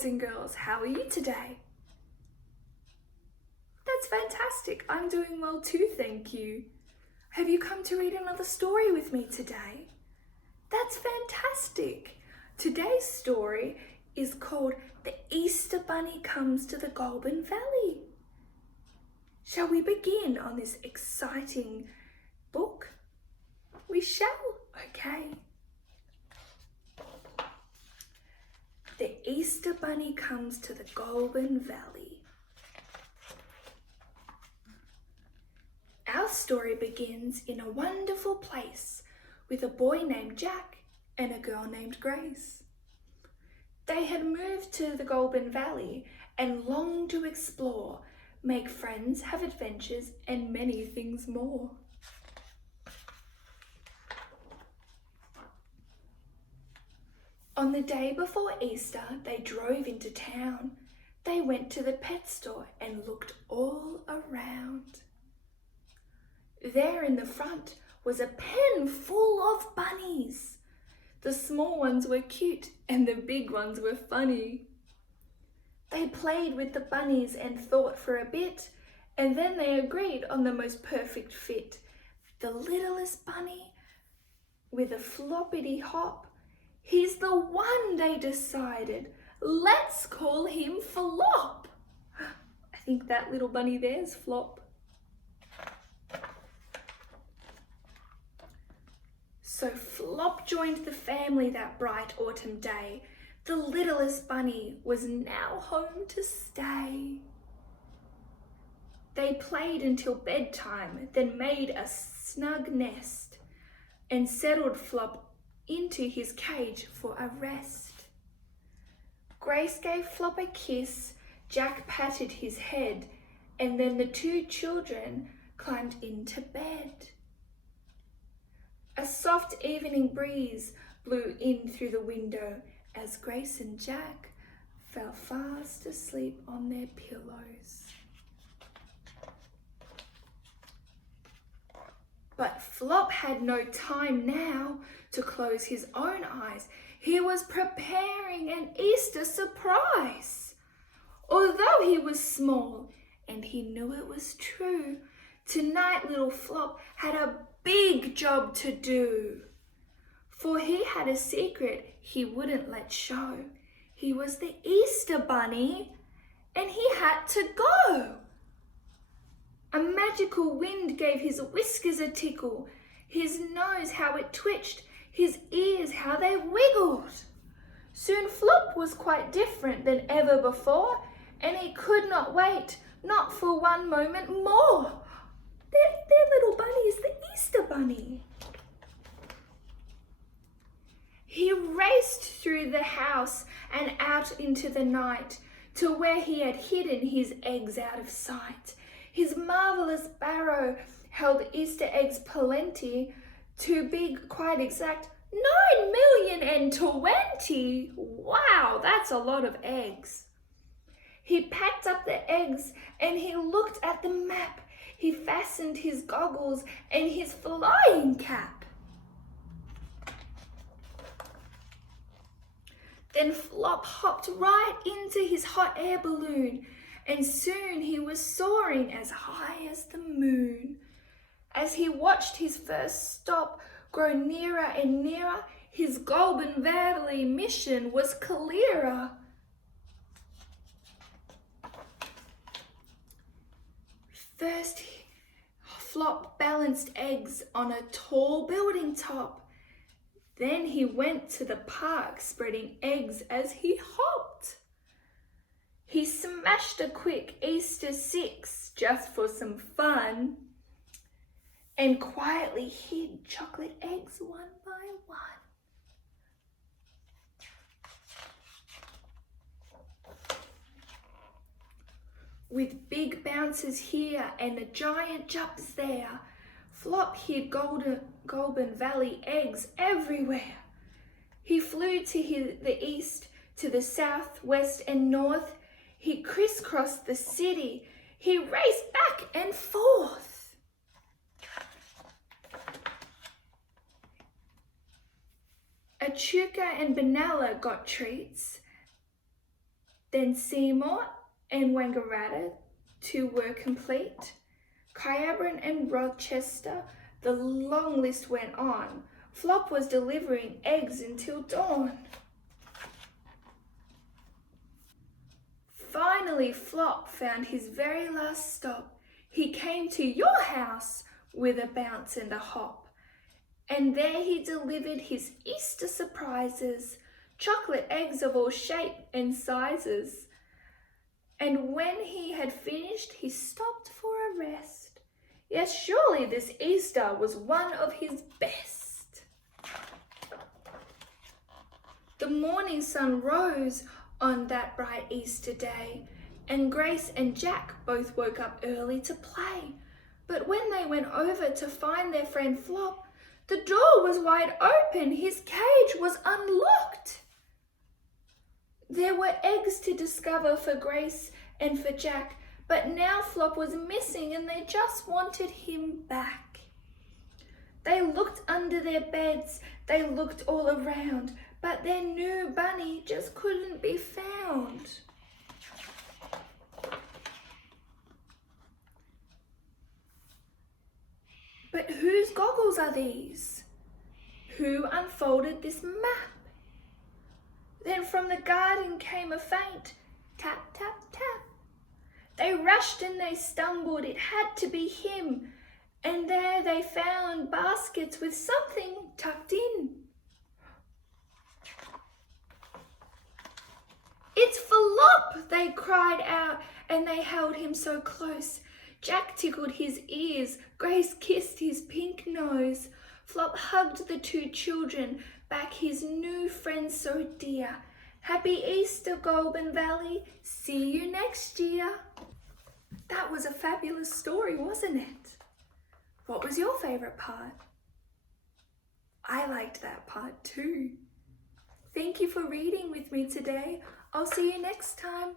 boys and girls, how are you today? That's fantastic. I'm doing well too, thank you. Have you come to read another story with me today? That's fantastic. Today's story is called The Easter Bunny Comes to the Golbourn Valley. Shall we begin on this exciting book? We shall, okay. The Easter Bunny Comes to the Golbourn Valley. Our story begins in a wonderful place with a boy named Jack and a girl named Grace. They had moved to the Golbourn Valley and longed to explore, make friends, have adventures, and many things more. On the day before Easter, they drove into town. They went to the pet store and looked all around. There in the front was a pen full of bunnies. The small ones were cute and the big ones were funny. They played with the bunnies and thought for a bit, and then they agreed on the most perfect fit. The littlest bunny with a floppity hop, he's the one, they decided. Let's call him Flop. I think that little bunny there's Flop. So Flop joined the family that bright autumn day. The littlest bunny was now home to stay. They played until bedtime, then made a snug nest and settled Flop into his cage for a rest. Grace gave Flop a kiss, Jack patted his head, and then the two children climbed into bed. A soft evening breeze blew in through the window as Grace and Jack fell fast asleep on their pillows. But Flop had no time now to close his own eyes. He was preparing an Easter surprise. Although he was small and he knew it was true, tonight little Flop had a big job to do. For he had a secret he wouldn't let show. He was the Easter Bunny and he had to go. A magical wind gave his whiskers a tickle, his nose how it twitched, his ears how they wiggled. Soon Flop was quite different than ever before, and he could not wait, not for one moment more. Their little bunny is the Easter Bunny. He raced through the house and out into the night to where he had hidden his eggs out of sight. His marvellous barrow held Easter eggs plenty, to be quite exact, 9,020,000. Wow, that's a lot of eggs. He packed up the eggs and he looked at the map. He fastened his goggles and his flying cap. Then Flop hopped right into his hot air balloon, and soon he was soaring as high as the moon. As he watched his first stop grow nearer and nearer, his Golbourn Valley mission was clearer. First, Flop balanced eggs on a tall building top. Then he went to the park, spreading eggs as he hopped. He smashed a quick Easter 6 just for some fun, and quietly hid chocolate eggs one by one. With big bounces here and a giant jumps there, Flop hid Golbourn Valley eggs everywhere. He flew to the east, to the south, west and north. He crisscrossed the city. He raced back and forth. Echuca and Benalla got treats. Then Seymour and Wangaratta, 2 were complete. Kyabram and Rochester, the long list went on. Flop was delivering eggs until dawn. Finally, Flop found his very last stop. He came to your house with a bounce and a hop. And there he delivered his Easter surprises, chocolate eggs of all shape and sizes. And when he had finished, he stopped for a rest. Yes, surely this Easter was one of his best. The morning sun rose on that bright Easter day, and Grace and Jack both woke up early to play. But when they went over to find their friend Flop, the door was wide open, his cage was unlocked. There were eggs to discover for Grace and for Jack, but now Flop was missing and they just wanted him back. They looked under their beds, they looked all around, but their new bunny just couldn't be found. But whose goggles are these? Who unfolded this map? Then from the garden came a faint tap, tap, tap. They rushed and they stumbled, it had to be him. And there they found baskets with something tucked in. It's Flop, they cried out, and they held him so close. Jack tickled his ears, Grace kissed his pink nose. Flop hugged the 2 children, back his new friend so dear. Happy Easter, Golbourn Valley. See you next year. That was a fabulous story, wasn't it? What was your favourite part? I liked that part too. Thank you for reading with me today. I'll see you next time.